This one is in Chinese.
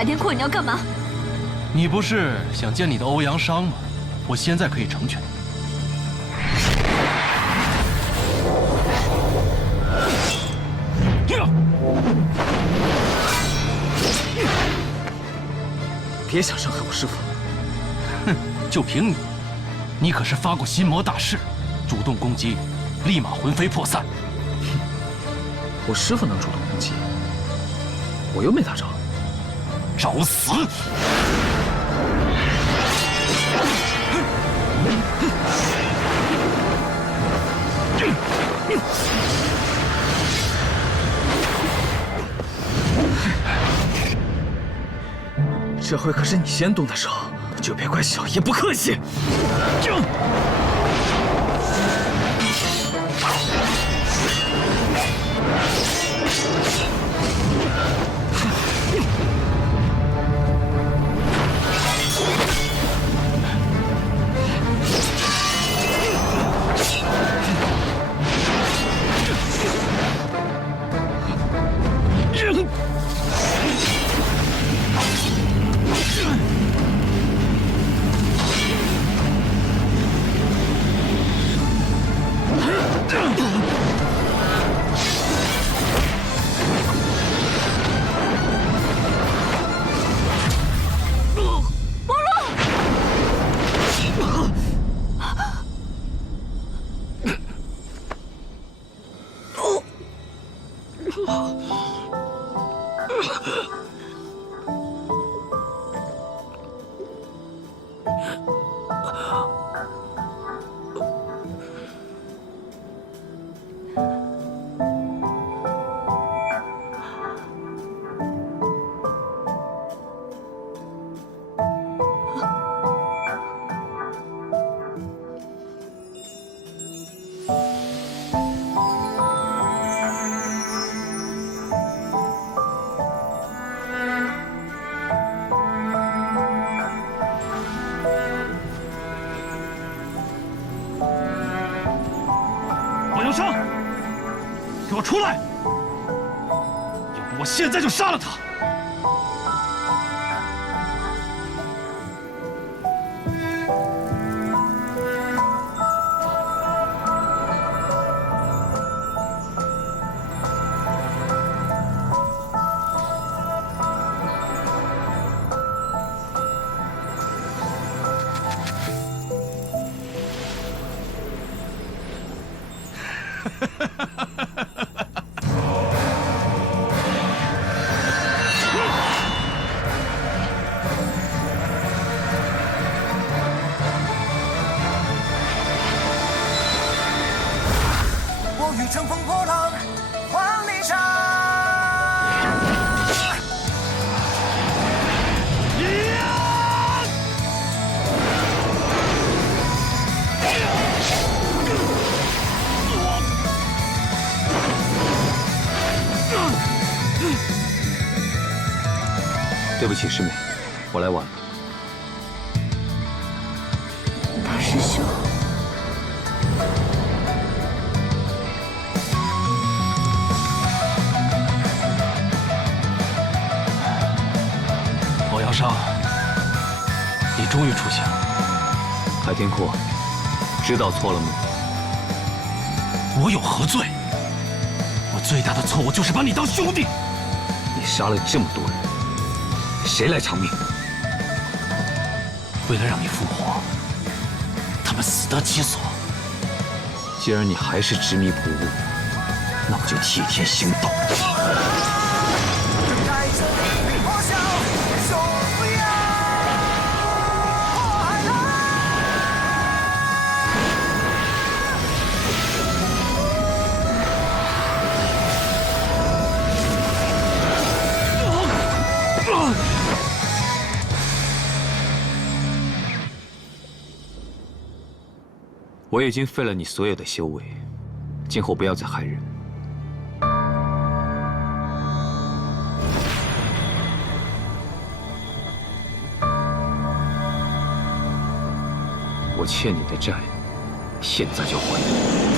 海天阔，你要干嘛？你不是想见你的欧阳商吗？我现在可以成全你。别想伤害我师父！哼，就凭你，你可是发过心魔大誓，主动攻击，立马魂飞魄散。哼我师父能主动攻击，我又没打着。找死！这回可是你先动的手，就别怪小爷不客气。Ugh. 出来！要不我现在就杀了他！乘风破浪，对不起，师妹，我来晚了。大师兄。欧阳商，你终于出现了。海天阔，知道错了吗？我有何罪？我最大的错误就是把你当兄弟。你杀了这么多人，谁来偿命？为了让你复活，他们死得其所。既然你还是执迷不悟，那我就替天行道。我已经废了你所有的修为，今后不要再害人。我欠你的债，现在就还。